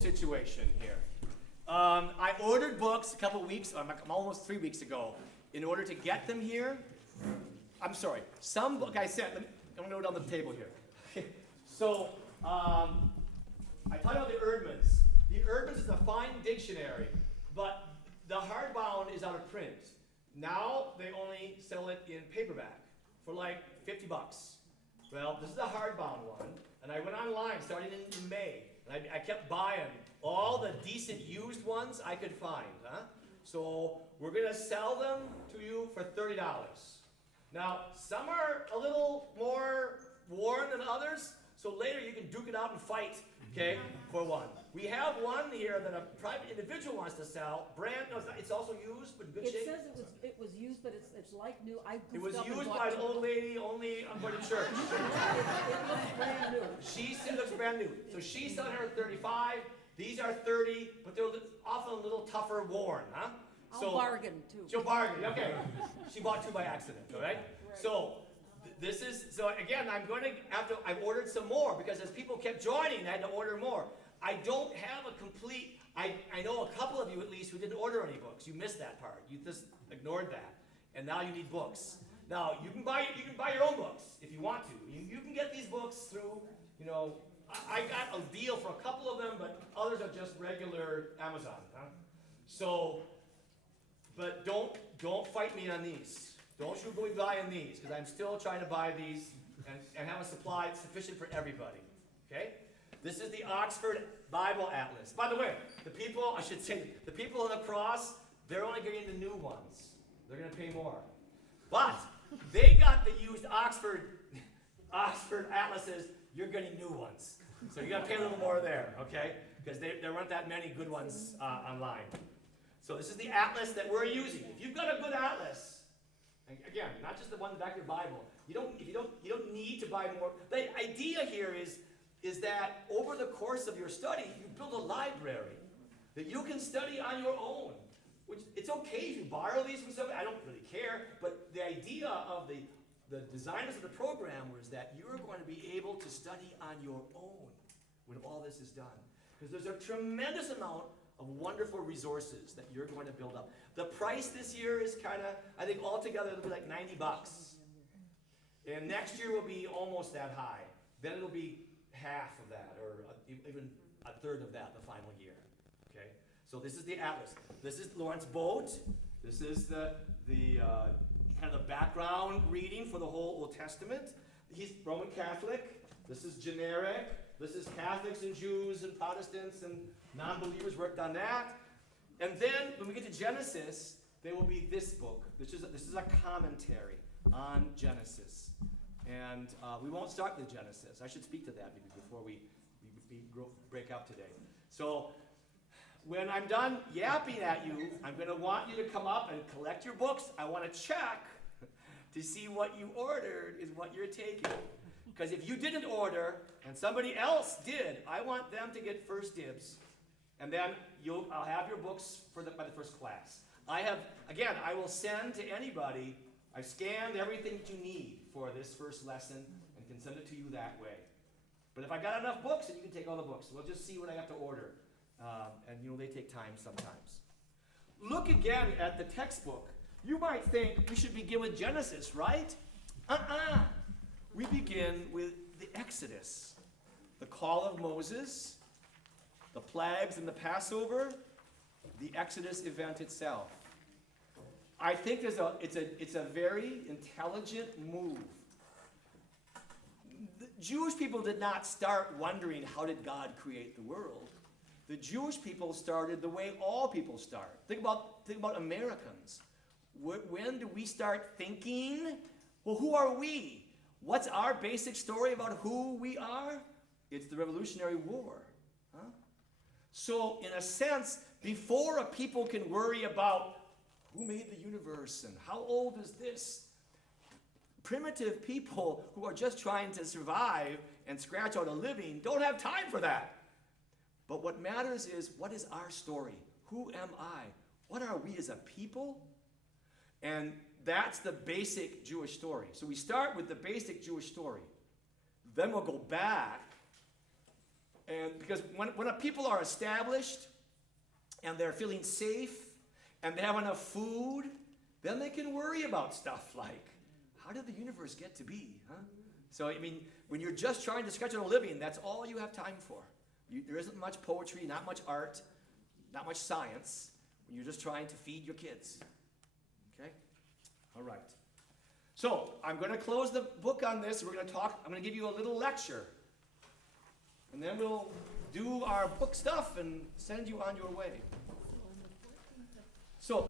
situation here. I ordered books a couple weeks, almost 3 weeks ago, in order to get them here. I'm sorry, some book I sent, I'm going to go down the table here. So, I talked about the Erdmans. The Erdmans is a fine dictionary, but the hardbound is out of print. Now they only sell it in paperback for like 50 bucks. Well, this is a hardbound one, and I went online starting in May, and I kept buying all the decent used ones I could find. So we're going to sell them to you for $30. Now, some are a little more worn than others, so later you can duke it out and fight, okay, for one. We have one here that a private individual wants to sell. It's also used, but in good shape. It says it was used, but it's like new. It was used by an old lady only on going to church. It looks brand new. She looks brand new. So she's selling her at 35. These are 30, but they're often a little tougher worn, huh? I'll bargain too. She'll bargain, okay. She bought two by accident, all right? So again, I've ordered some more because as people kept joining, I had to order more. I don't have a complete, I know a couple of you at least who didn't order any books. You missed that part. You just ignored that. And now you need books. Now, you can buy your own books if you want to. You can get these books through, I got a deal for a couple of them, but others are just regular Amazon. So, but don't fight me on these. Don't you go buying these, because I'm still trying to buy these and have a supply sufficient for everybody. Okay? This is the Oxford Bible Atlas. By the way, the people on the cross, they're only getting the new ones. They're going to pay more. But they got the used Oxford Atlases. You're getting new ones. So you got to pay a little more there, okay? Because there weren't that many good ones online. So this is the atlas that we're using. If you've got a good atlas, again, not just the one in the back of your Bible, you don't need to buy more. The idea here is that over the course of your study, you build a library that you can study on your own. Which it's okay if you borrow these from somebody. I don't really care. But the idea of the designers of the program was that you're going to be able to study on your own when all this is done. Because there's a tremendous amount of wonderful resources that you're going to build up. The price this year is kind of, I think altogether it'll be like 90 bucks. And next year will be almost that high. Then it'll be half of that, or even a third of that the final year. Okay? So this is the atlas. This is Lawrence Boat. This is the kind of the background reading for the whole Old Testament. He's Roman Catholic. This is generic. This is Catholics and Jews and Protestants and non-believers worked on that. And then when we get to Genesis, there will be this book. This is a commentary on Genesis. And we won't start with Genesis. I should speak to that maybe before we break up today. So when I'm done yapping at you, I'm going to want you to come up and collect your books. I want to check to see what you ordered is what you're taking. Because if you didn't order and somebody else did, I want them to get first dibs. And then I'll have your books by the first class. I will send to anybody, I've scanned everything that you need for this first lesson and can send it to you that way. But if I got enough books, then you can take all the books. We'll just see what I have to order. And they take time sometimes. Look again at the textbook. You might think we should begin with Genesis, right? We begin with the Exodus, the call of Moses, the plagues and the Passover, the Exodus event itself. I think it's a very intelligent move. The Jewish people did not start wondering how did God create the world. The Jewish people started the way all people start. Think about Americans. When do we start thinking, well, who are we? What's our basic story about who we are? It's the Revolutionary War. So, in a sense, before a people can worry about who made the universe and how old is this, primitive people who are just trying to survive and scratch out a living don't have time for that. But what matters is, what is our story? Who am I? What are we as a people? And that's the basic Jewish story. So we start with the basic Jewish story. Then we'll go back And because when people are established and they're feeling safe and they have enough food, then they can worry about stuff like, how did the universe get to be, huh? So, I mean, when you're just trying to schedule a living, that's all you have time for. There isn't much poetry, not much art, not much science, when you're just trying to feed your kids. Okay? All right. So, I'm going to close the book on this. We're going to talk, I'm going to give you a little lecture. And then we'll do our book stuff and send you on your way. So